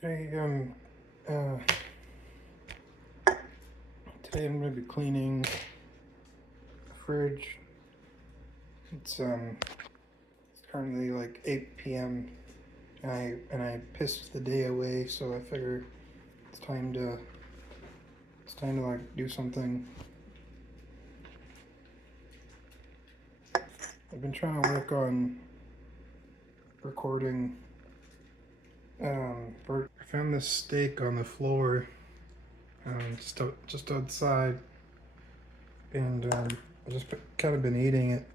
Today, uh, today I'm going to be cleaning the fridge. It's currently like 8 p.m. and I pissed the day away, so I figure it's time to like do something. I've been trying to work on recording. I found this steak on the floor, just outside, and I just kind of been eating it.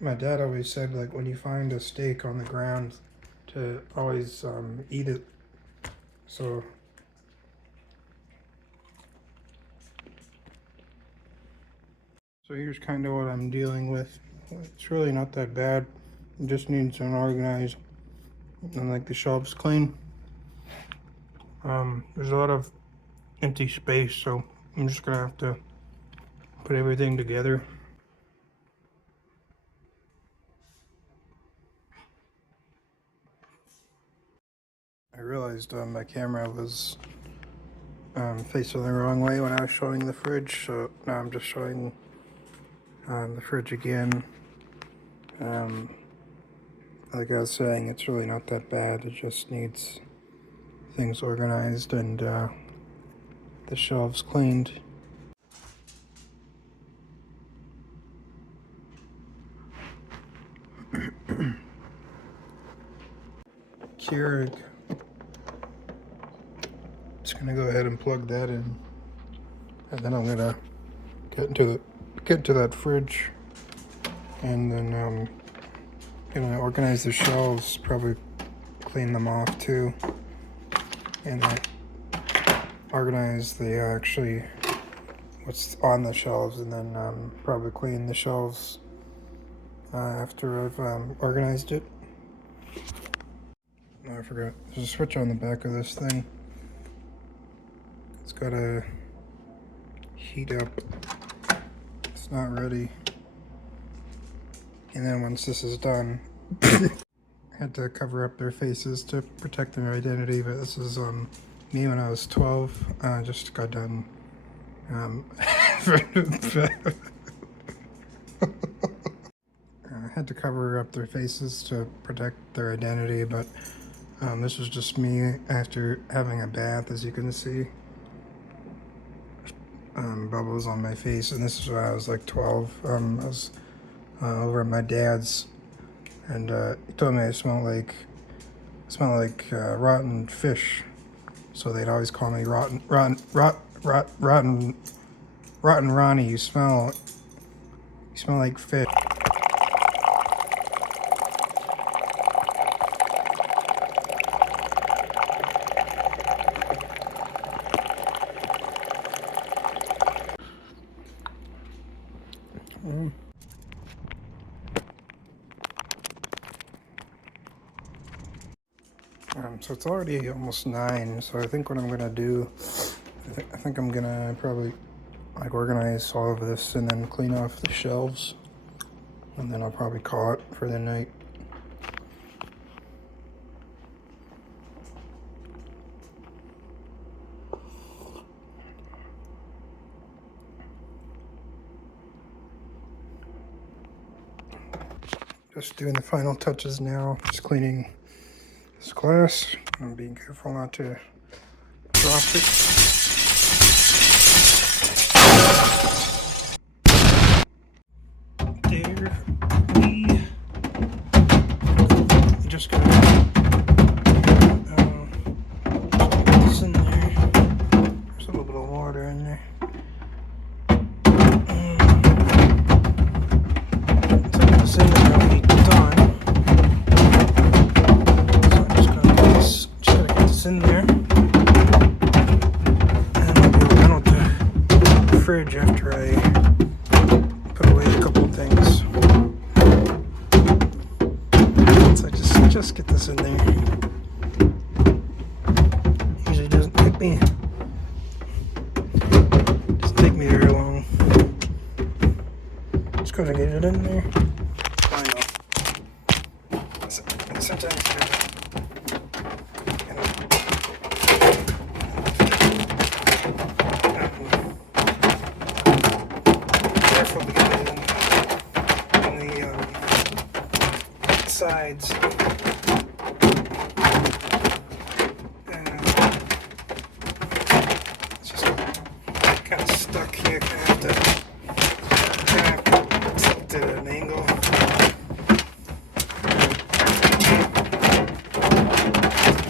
My dad always said, like, when you find a steak on the ground, to always eat it. So here's kind of what I'm dealing with. It's really not that bad. It just needs unorganized and like the shelves clean. There's a lot of empty space, so I'm just gonna have to put everything together. I realized my camera was facing the wrong way when I was showing the fridge, so now I'm just showing the fridge again. Like I was saying, it's really not that bad. It just needs things organized and the shelves cleaned. Keurig. Just gonna go ahead and plug that in, and then I'm gonna get into that fridge, and then gonna organize the shelves. Probably clean them off too, and organize the actually what's on the shelves, and then probably clean the shelves after I've organized it. Oh, I forgot. There's a switch on the back of this thing. It's gotta heat up. It's not ready. And then once this is done, I had to cover up their faces to protect their identity, but this is me when I was 12. I just got done. I had to cover up their faces to protect their identity, but this was just me after having a bath, as you can see. Bubbles on my face, and this is when I was like 12. I was over at my dad's, and he told me I smelled like rotten fish, so they'd always call me rotten Ronnie. You smell like fish. So it's already almost 9, so I think what I'm gonna do, I think I'm gonna probably like organize all of this and then clean off the shelves, and then I'll probably call it for the night. Just doing the final touches now, just cleaning this glass. I'm being careful not to drop it. There we just got this in there. There's a little bit of water in there. So this is gonna be done. So I'm just gonna get this in there, and I'll be done with the fridge after I put away a couple of things. So I just get this in there. Usually doesn't take me very long. Just gotta get it in there. I know. Sometimes sides. It's just kind of stuck here. Kind of have to tilt it at an angle.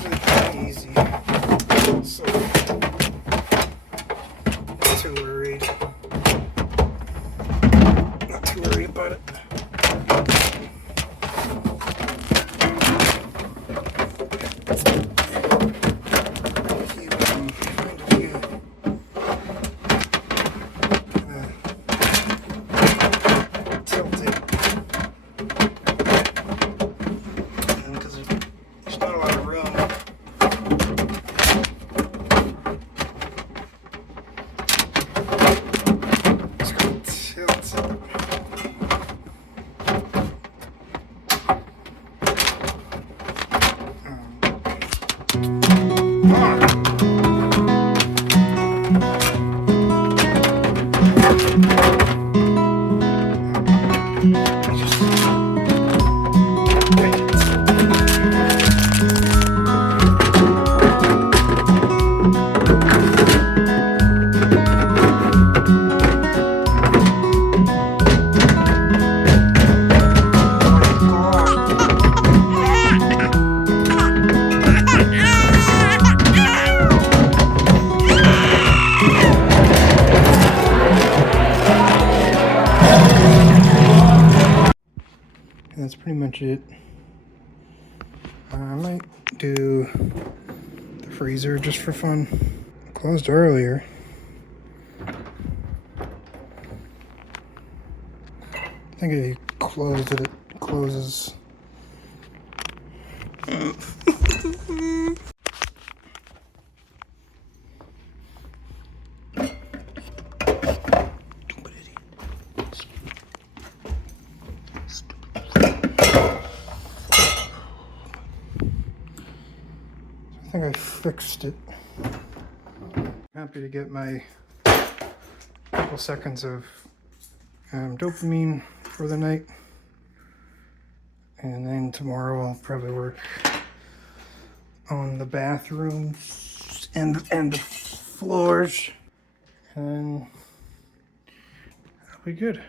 It's pretty easy. So not too worried. Not too worried about it. That's pretty much it. I might do the freezer just for fun. Closed earlier. I think if you closed it, it closes. I think I fixed it. Happy to get my couple seconds of dopamine for the night. And then tomorrow I'll probably work on the bathrooms and the floors. And that'll be good.